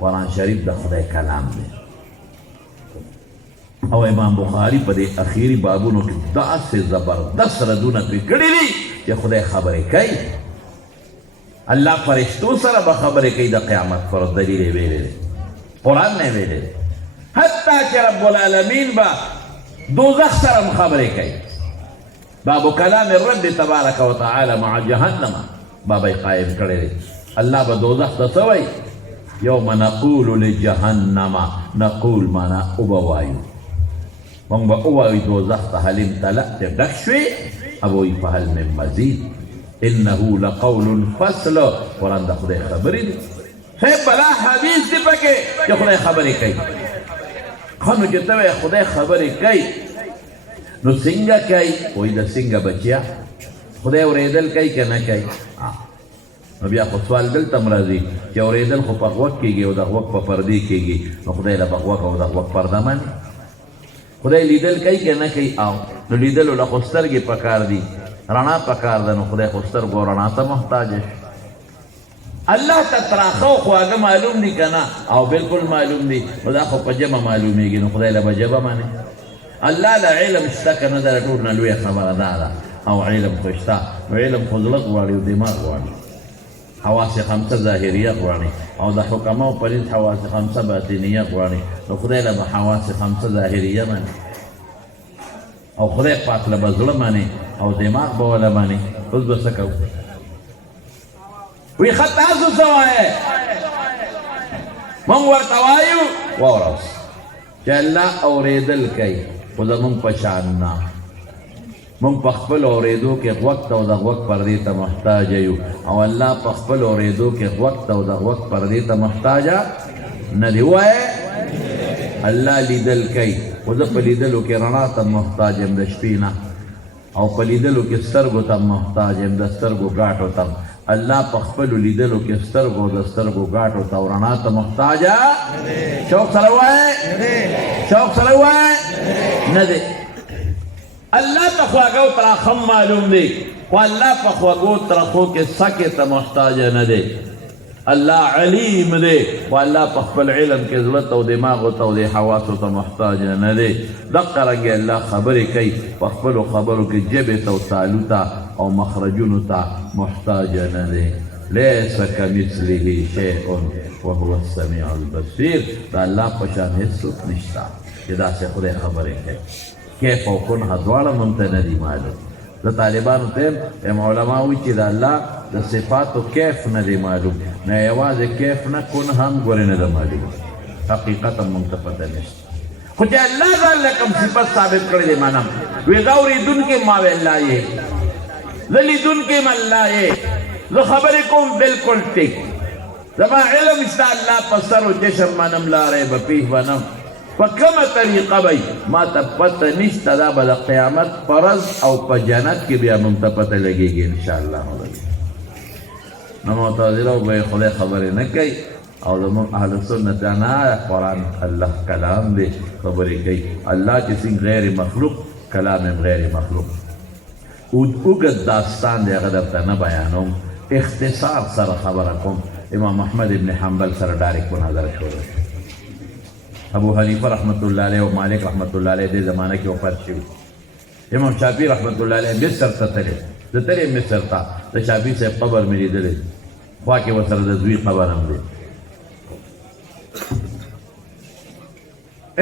قرآن شریف د خدای کلام دی. او امام بخاری په دې اخیری بابونو کې داسې زبردست ردونه پرې کړي دي چې خدای خبرې کوي. الله فرشتو سره به خبرې کوي د قیامت پر دلیل یې ویلی دی، قرآن نه ویلی دی. حتی چې رب العالمین به دوزخ سره هم خبرې کوي. باب کلام الرب تبارک وتعالی مع جهنم بابا یې قایم کړی دی. الله به دوزخ ته څه وایي؟ یوم نقول لجهنم، نقول معنا اوبه وایو، موږ به ووایو دوزخ ته هلم تلأت ډک شوې، ابوی فهل من مزید. انه لقول فصل، قرآن د خدای خبرې دي. صاحب بلا حدیث دی پکې چې خدای خبرې کوي. خو نو چې ته وایې خدای خبرې کوي نو څنګه کوي؟ وایي د څنګه بچیا خدای اورېدل کوي که نه کوي؟ نو بیا خو سوال دلته م راځي چې اورېدل خو په غوږ کېږي او د غوږ په پردې کېږي، نو خدای له په غوږ او د غوږ پرده مني. خدای لیدل کوي که نه کوي؟ او نو لیدلو له خو سترګې پکار دي، رڼا پکار ده، نو خدای خو سترګو رڼا ته محتاج شي. الله ته تراخه او خواږه معلوم دي که نه؟ او بلکل معلوم دي. نو دا خو په جمع معلومېږي، نو خدای له به ژبه مني. الله له علم شته که نه؟ ده ټول نه لویه خبره دا ده. او علم خو شته، نو علم خو زړه غواړي او دماغ غواړي. حواس خمسه ظاهریه غواړي او د حکماو پرید حواس خمسه باطنیه غواړي. نو خدای له به حواس خمسه ظاهریه مني او خدای پاک له به زړه مني او دماغ به وله مني. اوس به څه کوو؟ وی ښه تاسو څه وایې؟ موږ ورته وایو واوره اوس چې الله اورېدل کوي خو زموږ په شان نه. موږ په خپل اورېدو کې غوږ ته او د غوږ پردې ته محتاج یو، او الله په خپل اورېدو کې غوږ ته او د غوږ پردې ته محتاجه نه دی. ووایه الله لیدل کوي، خو زه په لیدلو کې رڼا ته محتاج یم د شپې نه، او په لیدلو کې سترګو ته محتاج یم د سترګو ګاټو ته. الله په خپلو لیدلو کې سترګو د سترګو ګاټو ته او رڼا ته محتاجه شوق سره ووایه، شوق سره ووایه نه دی. الله ته خواږه او تراخه معلوم دی، خو الله په خواږو ترخو کې سکې ته محتاج نه دی. الله علیم دی، خو الله په خپل علم کې زړه ته او دماغو ته او د حواسو ته محتاج نه دی. دقه رنګې الله خبرې کوي، په خپلو خبرو کې ژبې ته او تالو ته او مخرجونو ته محتاج نه دی. لیس کمثله شیء وهو السمیع البصیر. د الله په شان هېڅوک نشته چې داسې خدای خبرې کوي. کیف او کنه دواړه موږ ته نه دي معلوم. د طالبانو ته هم علما وایي چې د الله د صفاتو کیف نه دی معلوم، نه یوازې کیف نه کنه هم ګورې نه ده معلوم. حقیقتا موږ ته پته نشته. خو چې الله ځان له کوم صفت ثابت کړی دی منم. وی زه اورېدونکی ما وی الله یې، زه لیدونکی م الله یې، زه خبرې کوم بلکل ټیک، زما علم شته الله په سر و چشم منم، لا ریب فیه منم. په کومه طریقه به ما ته پته نشته، دا به د قیامت په ورځ او په جنت کې بیا موږ ته پته لګېږي انشاءالله. نو معتزله به خدای خبرې نه کوي، او زموږ اهل سنت نه قرآن الله کلام دی، خبرې کوي. الله چې څنګه غیر مخلوق، کلام هم غیر مخلوق. اوږد داستان دی، هغه درته نه بیانوم، اختصار سره خبره کوم. امام احمد ابن حنبل سره ډایرکټ مناظره شروع شوه. ابو حنیفه رحمت الله علیه او مالک رحمت الله علیه دې زمانه کې وفات شوي. امام شافعي رحمت الله علیه مصر ته تللی، زه تللی مصر ته، د شافعي صاحب قبر مې لیدلی، خوا کې ورسره د زوی قبر هم دی.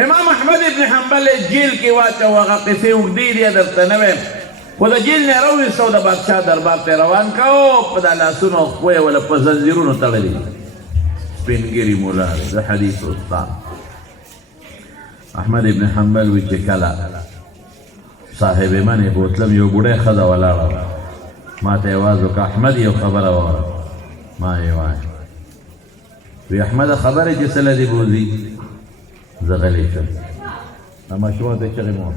امام احمد ابن حنبل جیل کې واچوه، هغه قصې اوږدې دي درته نه وایم، خو د جیل نه راوویسته او د بادشاه دربار ته روان که او په دا لاسونو او پښو یې وله په زنځیرونو تړلي، سپین ږیري مولا دی، د حدیث استاد. احمد ابن حنبل وی چې کله صاحب منې بوتلم، یو بوډۍ ښځه ولاړه وه، ما ته یې اواز وکړه احمد یو خبره واوره. ما یې وایه، وی احمده خبرې چې څه له دې بوځي؟ زه غلی شم، د ماشومه ته چغې مو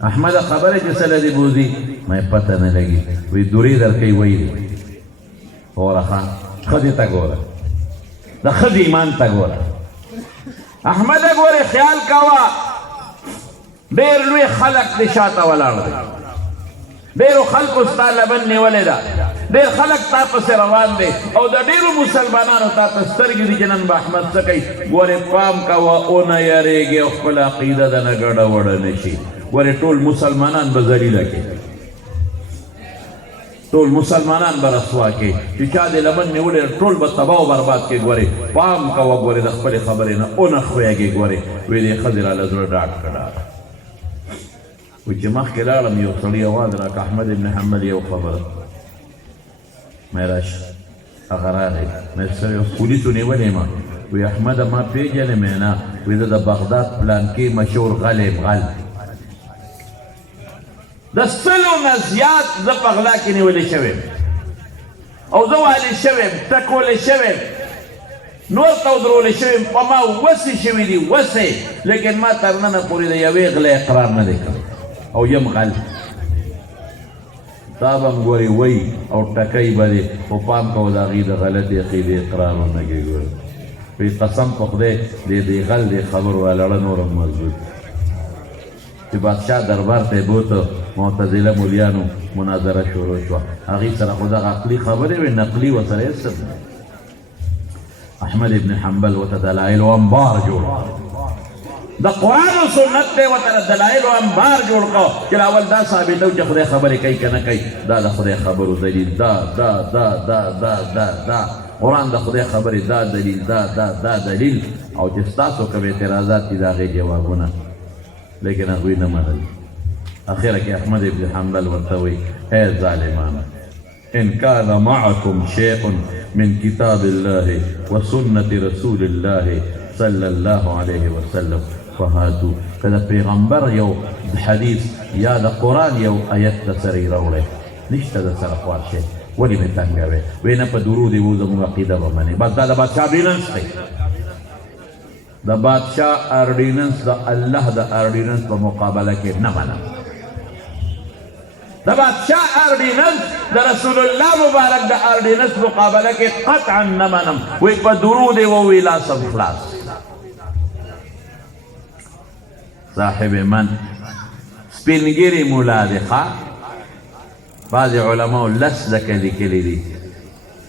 احمده خبرې چې څه له دې بوځي؟ ما یې پته نه لګي. وی دورې درکوي ویلې، ګوره خان ښځې ته ګوره، د ښځې ایمان ته ګوره. احمد ګورې خیال کوه، ډېر لوی خلق دې شاته ولاړ دی، ډېرو خلکو ستا لبن نیولې ده، ډېر خلک تا پسې روان دی او د ډېرو مسلمانانو تا ته سترګې دي چې نن به احمد څه کوي ګورې پام کوه ونه یریږې او خپله عقیده دنه ګډه وډه نه شي ګورې ټول مسلمانان به ذلیله کوي ټول مسلمانان به رسوا کوي چې چا دې لمن نیولې ټول به تباه و برباد کوي ګورې پام کوه ګورې د خپلې خبرې نه ونه ښویږې ګورې ویې دې ښځې راله زړه ډاډ کړه وایي چې مخکې لاړم یو سړي اواز راکړه احمد ابن حنبل یو خبره مې راشه هغه راغی مې سره پولیسو نیولې ما وایي احمده ما پېژنې مې نه وایي زه د بغداد پلانکې مشهور غل یم غل د سلو نه زیات زه په غلا کې نیولې شوی او زه وهلې شوی یم ټکولې شوی یم نور ته ودرولې شوی یم په ما وسې شوي دي وسې لیکن ما تر ننه پورې د یوې غلې اقرار نه دی کړی او یم غل تا به هم ګورې وی او ټکی به دې خو پام کوه د هغې د غلطې عقیدې اقرار ونه کړې ګوره وایي قسم په خدای دې غل دې خبر والړه نور هم مضبوط چې بادشاه دربار ته یې بوته معتزله مولیانو مناظره شروع شوه هغې سره خو دغه عقلي خبرې وې نقلي ورسره هېڅ احمد ابن حنبل ورته دلایل و انبار جوړ د قرآن و سنت دی ورته دلایل و انبار جوړ کړه چې اول دا ثابتو چې خدای خبرې کوي که نه کوي دا د خدای خبرو دلیل دا قرآن د خدای خبرې دا دلیل دا دلیل او چې ستاسو کوم اعتراضات دي د هغې جوابونه لیکن هغوی نه منل اخره کې احمد ابن حنبل ورته وایي ای ظالمانو ان كان معكم شيء من كتاب الله وسنة رسول الله صلى الله عليه وسلم فهاتوا کله پیغمبر یو حدیث یا د قرآن یو آیت د سره یې راوړی نشته د سره خوار شی ولې مې تنګوې وایي نه په درود یې و زموږ عقیده به منې بس دا د بادشاه اردیننس دی د بادشاه اردیننس د الله د اردیننس په مقابله کې نه منم د بادشاه اردیننس د رسول الله مبارک د اردیننس مقابله کې قطعا نه منم وایي په درود یې ووایي لاسم خلاص صاحب من سپینګیري مولا دی ښه بعضې علماو لس دکه لیکلي دي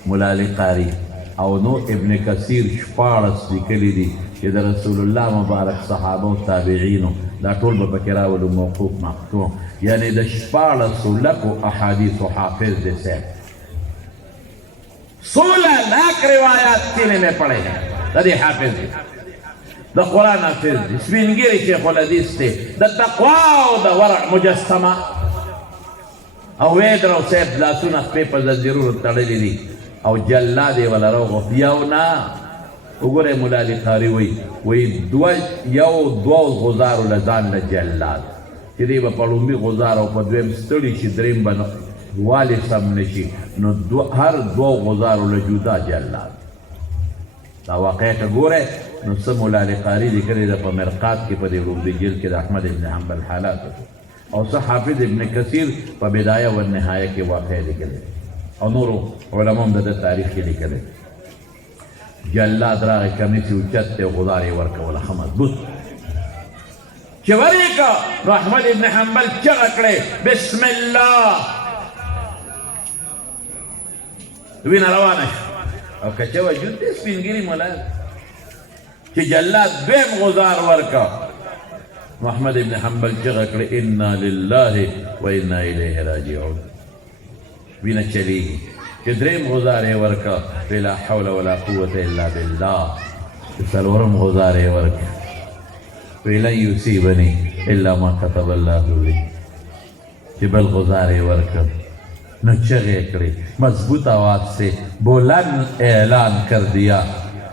مولا علی قاري او نو ابن کثیر 14 لیکلي دي چې د رسول الله مبارک صحابه او تابعینو دا ټول به پکې راولو موقوف مقطوع یعنی د 14 لکو احادیثو حافظ دی صاحب 16 لاکھ روایات تینے میں پڑھے ہیں دا دی حافظ دی دا قرآن حافظ دی سپینگیری شیخ الحدیث دی دا تقوی او دا ورع مجسمه او ویدرو صاحب لاسونه خپې په زنځیرونو تړلي دي او جلاد یې وله راوغوښت یو نه وګورئ مولا علي قاري وایي یو دوه غزارو له ځان له جلاد چې دی به په لومبي غزار او په دویم ستړي شي دریم به والې سم نه شي نو هر دوه غزارو له جدا جلاد دا واقع که ګورئ نو څه مولا علي قاري لیکلې ده په مرقات کې په دې لومبي جلد کې د احمد ابن حنبل حالات او څه حافظ ابن کثیر په بدایه و نهایه کې واقع لیکلی او نورو علماء هم د ده تاریخ کې لیکلی جلاد راغی کمیس یې اوچت دی غدار یې ورکوله ښه مضبوط چې ورې که نو احمد ابن حنبل چغه کړې بسم الله وینه روانه شوه او که چه وجود دی سپینګیري مولا چې جلاد دویم غزار ورکه نو احمد ابن حنبل چغه کړې انا لله و انا الیه راجعون وینه چلیږي چې دریم غزار یې ورکه وی لا حول ولا قوة الا بالله څلورم غزار یې ورکه وی لن یصیبني الا ما كتب الله لي چې بل غزار یې ورکه نو چغې کړې مضبوط آواز سے بلند اعلان کر دیا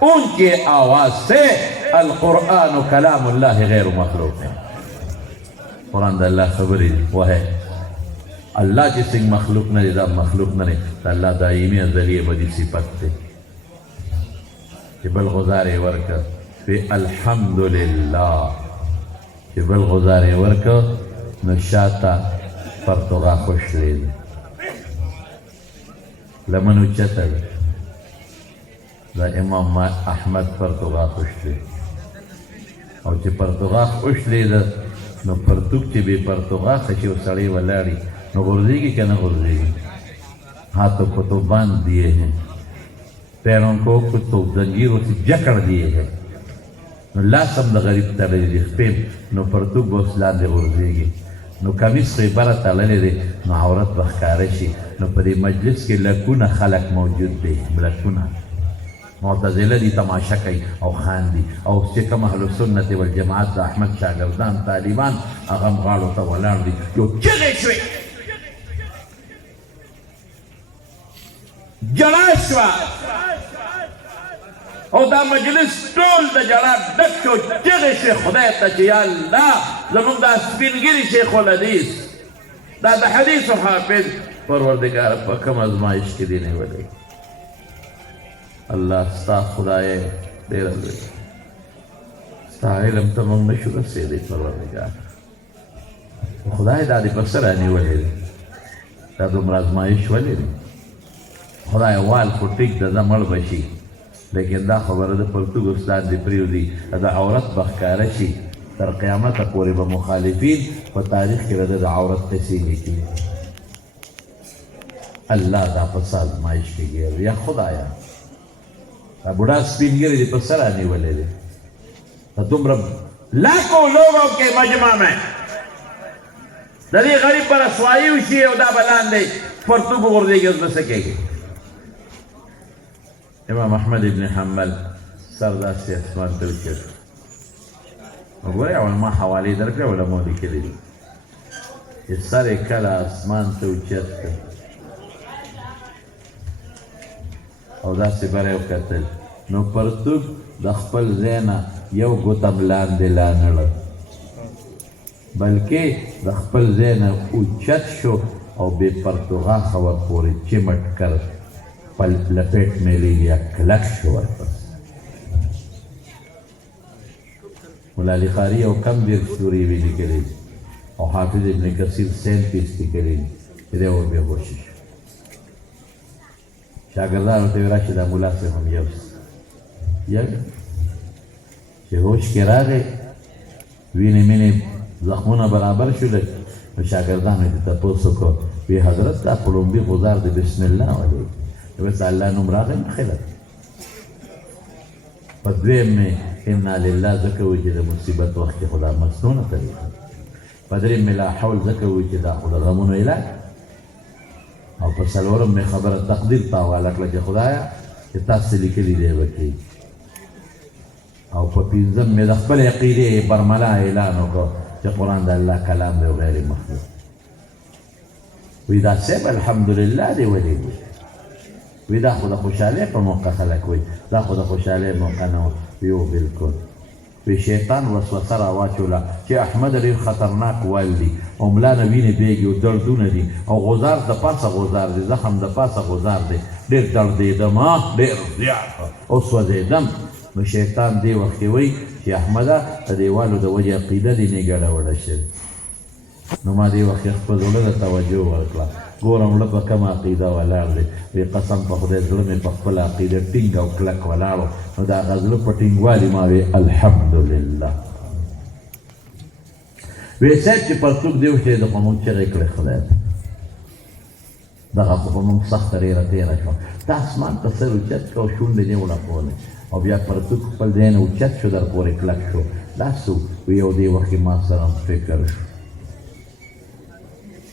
اونچی آواز سے القرآن کلام اللہ غیر مخلوق ہے قرآن دا اللہ خبری وہ ہے اللہ چې څنګه مخلوق نه دی دا مخلوق نه دی دا الله دایمي ازلي ابدي صفت دی چې بل غزار یې ورکه وی الحمدلله چې بل غزار یې ورکه نو شاته پرتوغا خوشلی دی لمن اوچته دی دا امام احمد پرتوغا خوشلی او چې پرتوغا خوشلی ده نو پرتوک چې بې پرتوغا ښه چې یو سړی ولاړي نو غورځېږي که نه غورځېږي हाथों को तो बांध दिए हैं, पैरों को तो जंजीरों से जकड़ दिए हैं. نو لاسم د غریب تړلی دی خپل نو پرتوګ به اوس لاندې غورځېږي نو کمیس خو یې بره تړلی دی نو عورت به ښکاره شي نو په دې مجلس کې لکونه خلک موجود دی لکونه معتزله دي تماشا کوي او خاندي او چې کوم اهل سنت والجماعت د احمد شاګردان طالبان هغه هم غاړو ته ولاړ دي یو چغې شوې جړا شوه او دا مجلس ټول د جړا ډک شو چغې شوې خدای ته چې یا الله زموږ دا سپینګري شیخ الحدیث دا د حدیثو حافظ پروردګاره په کوم ازمایش کې دی نیولی الله ستا خدای ډېره لوی ستا علم ته موږ نشو رسېدی پروردګاره خدای دا دې په څه رانیولی دی دا دومره ازمایش ولې دی خدای وال خو ټیک ده زه مړ به شي لیکن دا خبره د پرتوګ استاد دې پرېږدي د عورت به ښکاره شي تر قیامته پورې به مخالفین په تاریخ کې د د عورت قصې لیکي الله دا په څه ازمایش کې ګیر یا خدایه دا بوډا سپین ګیری دې په څه رانیولی دی دا دومره لاکھوں لوگوں کے مجمع میں د دې غریب به رسوایي وشي او دا به لاندې پرتوګ وغورځېږي اوس به څه کېږي امام احمد ابن حنبل سر داسې اسمان ته اوچت وګورئ علما حوالې درکړه علماو لیکلي دي چې سر یې کله اسمان ته اوچت کړ او داسې بره یې وکتل نو پرتوګ د خپل ځای نه یو ګوتم لاندې لا نړه بلکې د خپل ځای نه اوچت شو او بې پرتوغاښه ورپورې چمټ کړ پل لپیٹ میں لے لیا کلک شو ورپس مولا علی قاری او کم دیر سوری وی لیکلی او حافظ ابن کثیر 37 لیکلی دې اور به کوشش شاګردانو ته راشي دا مولا صاحب هم یو چې هوش کې راغی وینې مینې زخمونه برابر شول شاګردانو ته تپوس وکړو وی حضرت دا پلومبي غزار د بسم الله علیه بس الله نوم راغی خیرت په دویم مې انا لله ځکه وایي چې د مصیبت وخت کې خدا مسنونه طریقه په دریم مې لا حول ځکه وایي چې دا خو د غمونو علاج او په څلورم مې خبره تقدیر ته حواله کړه چې خدایه چې تاسو لیکلي دی وکړي او په پنځم مې د خپل عقیدې برملا اعلان وکړ چې قرآن د الله کلام دی او غیر مخلوق وی دا صاحب الحمدلله دی ویلی وی دا خو د خوشحالۍ په موقع خلک وی دا خو د خوشحالۍ موقع نه ویو بلکل وی شیطان وسوسه راواچوله چې احمد ډېر خطرناک ویل دي او ملا نه وینې بیږي او دردونه دي او غزار د پاسه غزار دی زخم د پاسه غزار دی ډېر دردېدم ډېر زیات او سوځېدم نو شیطان دې وخت کې وی چې احمده د دیوالو د وجې عقیده دې نه ګډوډه شوې نو ما دې وخت خپل زړه ته توجه ورکړه ګورم زړه په کومه عقیده ولاړ دی وی قسم په خدای زړه مې په خپله عقیده ټینګ او کلک ولاړ نو د هغه زړه په ټینګوالي ما وی الحمدلله وی صاحب چې پرتوګ دې وشېده خو موږ چغې کړې خدای ته دغه خو په موږ سخته ډېره تېره شوه ته اسمان ته سر اوچت کړه او شونډې دې وړپولې او بیا پرتوګ خپل ځای نه اوچت شو در پورې کلک شو دا څه وی یو دې وخت کې ما سره فکر شو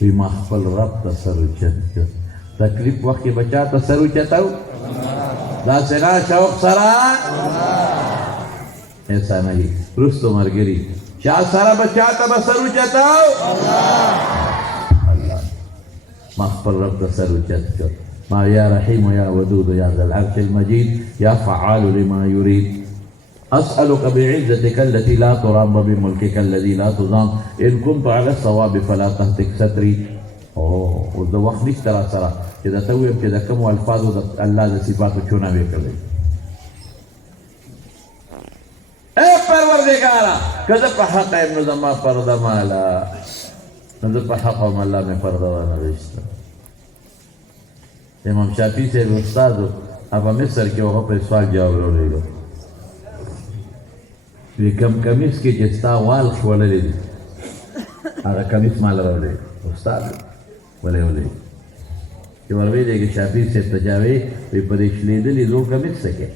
وی ما خپل رب ته سر اوچت کړ تکلیف وخت کې به چا ته سر اوچتو داسې نه شوق سره ایسا نہیں رستو ملګري چا سره به چا ته به سر اوچتو الله ما خپل رب ته سر اوچت کړ ما یا رحیم یا ودود یا ذا العرش المجید یا فعال لما يريد أسألك بعزتك التي لا ترام وبملكك الذي لا تضام إن كنت على الصواب فلا تهتك ستري اوه د وخت نشته را سره چې درته ووایم چې د کومو الفاظو د الله د صفاتو چونه وې کړی ای پروردګاره که زه په حقه یم نو زما پرده ماله نو زه په حقه وم الله مې پرده رانه ویسته امام شافعي صاحب استاد په مصر کې هغه په سوال جواب راوړی وی کم کمیس کې چې ستا وال ښوللی دي هغه کمیس مال راوړی استاد ولې ولې چې ورغېږي کې شافي صاحب ته چا وایي په دې شلېدلي زوړ کمیس څه کې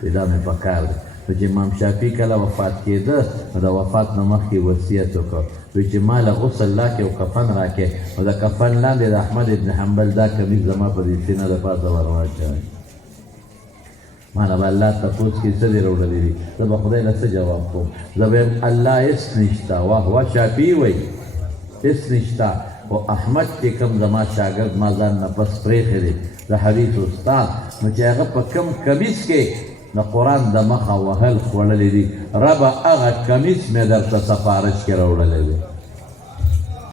وایي دا مې پکار دی نو چې امام شافي کله وفات کېده نو د وفات نه مخکې وصیت وکړ وایي چې ما له غسل راکړې او کفن راکړې او د کفن لاندې د احمد ابن حنبل دا کمیس زما په دې سینه د پاسه ور واچوئ ما نه به الله تپوس کړي څه دې راوړلي دي زه به خدای نه څه جواب کوم زه به یم الله هېڅ نشته وهو شافي وایي هېڅ نشته او احمد چې کوم زما شاګرد ما ځان نه پس پرېښی دی د حدیث استاد نو چې هغه په کوم کمیس کې د قرآن د مخه وهل خوړلی دي ربه هغه کمیس مې درته سفارش کې راوړلی دی